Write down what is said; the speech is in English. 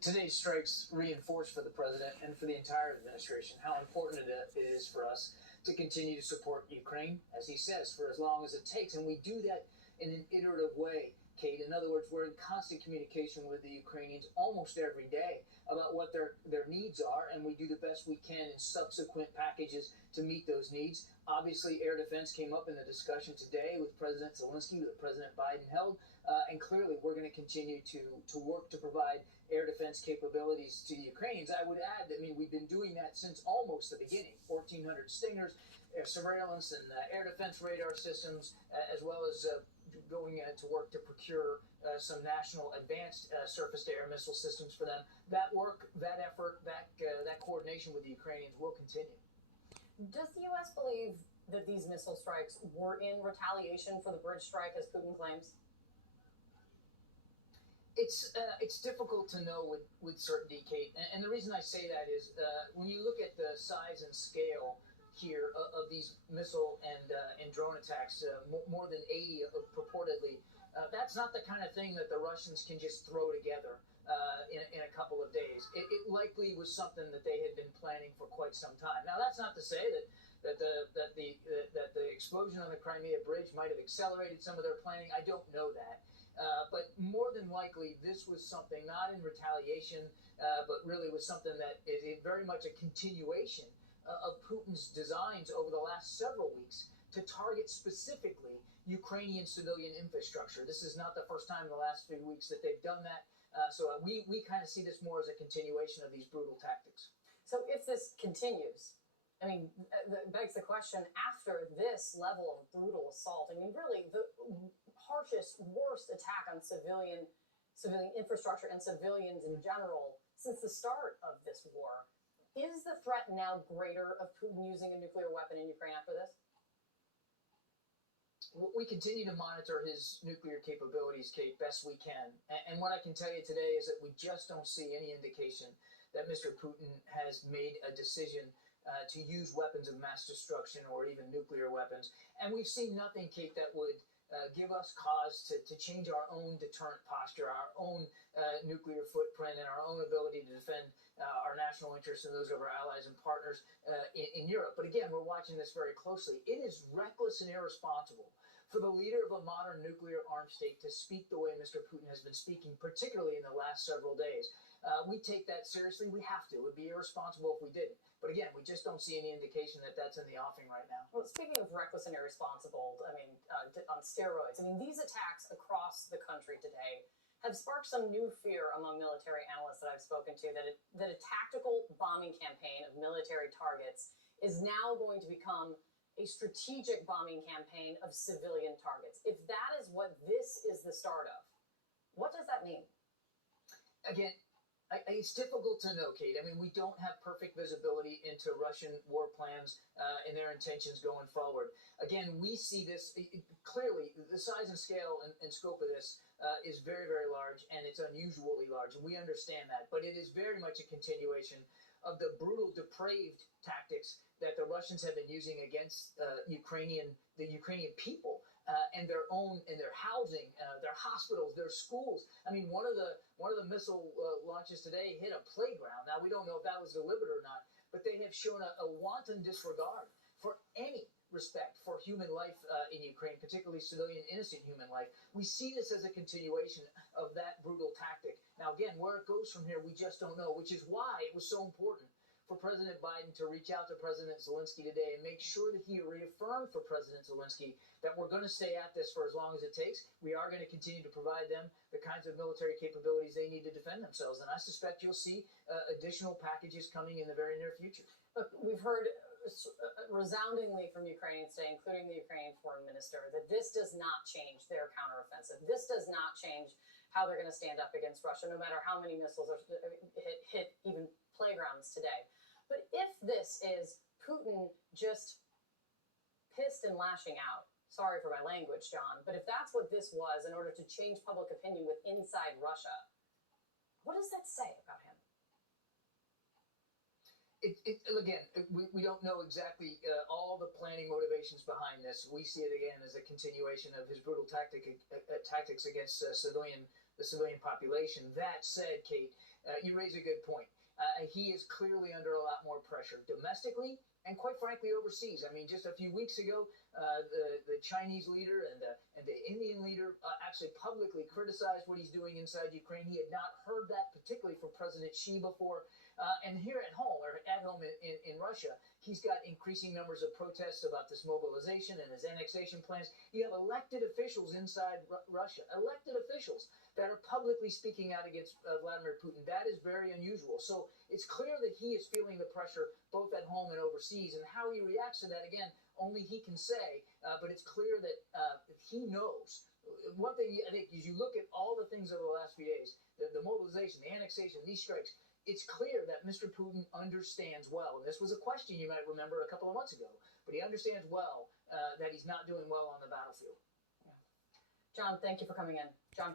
Today's strikes reinforce for the president and for the entire administration how important it is for us to continue to support Ukraine, as he says, for as long as it takes. And we do that in an iterative way, Kate. In other words, we're in constant communication with the Ukrainians almost every day about what their needs are, and we do the best we can in subsequent packages to meet those needs. Obviously, air defense came up in the discussion today with President Zelensky, that President Biden held, and clearly we're going to continue to work to provide air defense capabilities to the Ukrainians. I would add that, I mean, we've been doing that since almost the beginning. 1,400 Stingers, surveillance and air defense radar systems, as well as going to work to procure some national advanced surface-to-air missile systems for them. That work, that effort, that coordination with the Ukrainians will continue. Does the U.S. believe that these missile strikes were in retaliation for the bridge strike, as Putin claims? It's difficult to know with certainty, Kate. And the reason I say that is when you look at the size and scale here of these missile and drone attacks, more than 80 purportedly, that's not the kind of thing that the Russians can just throw together in a couple of days. It likely was something that they had been planning for quite some time. Now, that's not to say that the explosion on the Crimea Bridge might have accelerated some of their planning. I don't know that. But more than likely, this was something not in retaliation, but really was something that is very much a continuation of Putin's designs over the last several weeks to target specifically Ukrainian civilian infrastructure. This is not the first time in the last few weeks that they've done that. So we kind of see this more as a continuation of these brutal tactics. So if this continues, I mean, that begs the question, after this level of brutal assault, I mean, really, the harshest, worst attack on civilian infrastructure and civilians in general since the start of this war. Is the threat now greater of Putin using a nuclear weapon in Ukraine after this? We continue to monitor his nuclear capabilities, Kate, best we can. And what I can tell you today is that we just don't see any indication that Mr. Putin has made a decision to use weapons of mass destruction or even nuclear weapons. And we've seen nothing, Kate, that would give us cause to change our own deterrent posture, our own nuclear footprint, and our own ability to defend our national interests and those of our allies and partners in Europe. But again, we're watching this very closely. It is reckless and irresponsible for the leader of a modern nuclear armed state to speak the way Mr. Putin has been speaking, particularly in the last several days. We take that seriously. We have to. It would be irresponsible if we didn't. But again, we just don't see any indication that that's in the offing right now. Well, speaking of reckless and irresponsible, I mean, on steroids, I mean, these attacks across the country today have sparked some new fear among military analysts that I've spoken to that a tactical bombing campaign of military targets is now going to become a strategic bombing campaign of civilian targets. If that is what this is the start of, what does that mean? Again, it's difficult to know, Kate. I mean, we don't have perfect visibility into Russian war plans and their intentions going forward. Again, we see this clearly. The size and scale and scope of this is very, very large, and it's unusually large, and we understand that. But it is very much a continuation of the brutal, depraved tactics that the Russians have been using against the Ukrainian people and their housing, their hospitals, their schools. I mean, one of the missile launches today hit a playground. Now, we don't know if that was deliberate or not, but they have shown a wanton disregard for any respect for human life in Ukraine, particularly civilian, innocent human life. We see this as a continuation of that brutal tactic. Now, again, where it goes from here, we just don't know, which is why it was so important for President Biden to reach out to President Zelensky today and make sure that he reaffirmed for President Zelensky that we're going to stay at this for as long as it takes. We are going to continue to provide them the kinds of military capabilities they need to defend themselves. And I suspect you'll see additional packages coming in the very near future. Look, we've heard resoundingly from Ukrainians today, including the Ukrainian foreign minister, that this does not change their counteroffensive. This does not change how they're going to stand up against Russia, no matter how many missiles are hit even playgrounds today. But if this is Putin just pissed and lashing out, sorry for my language, John, but if that's what this was in order to change public opinion with inside Russia, what does that say about him? Again, we don't know exactly all the planning motivations behind this. We see it again as a continuation of his brutal tactics against civilian the civilian population. That said, Kate, you raise a good point. He is clearly under a lot more pressure domestically and, quite frankly, overseas. I mean, just a few weeks ago, the Chinese leader and the Indian leader actually publicly criticized what he's doing inside Ukraine. He had not heard that, particularly from President Xi before. And here at home, or at home in Russia, he's got increasing numbers of protests about this mobilization and his annexation plans. You have elected officials inside Russia, elected officials that are publicly speaking out against Vladimir Putin. That is very unusual. So it's clear that he is feeling the pressure both at home and overseas. And how he reacts to that, again, only he can say. But it's clear that he knows. One thing I think is you look at all the things over the last few days, the mobilization, the annexation, these strikes, it's clear that Mr. Putin understands well, and this was a question you might remember a couple of months ago, but he understands well that he's not doing well on the battlefield. John, thank you for coming in. John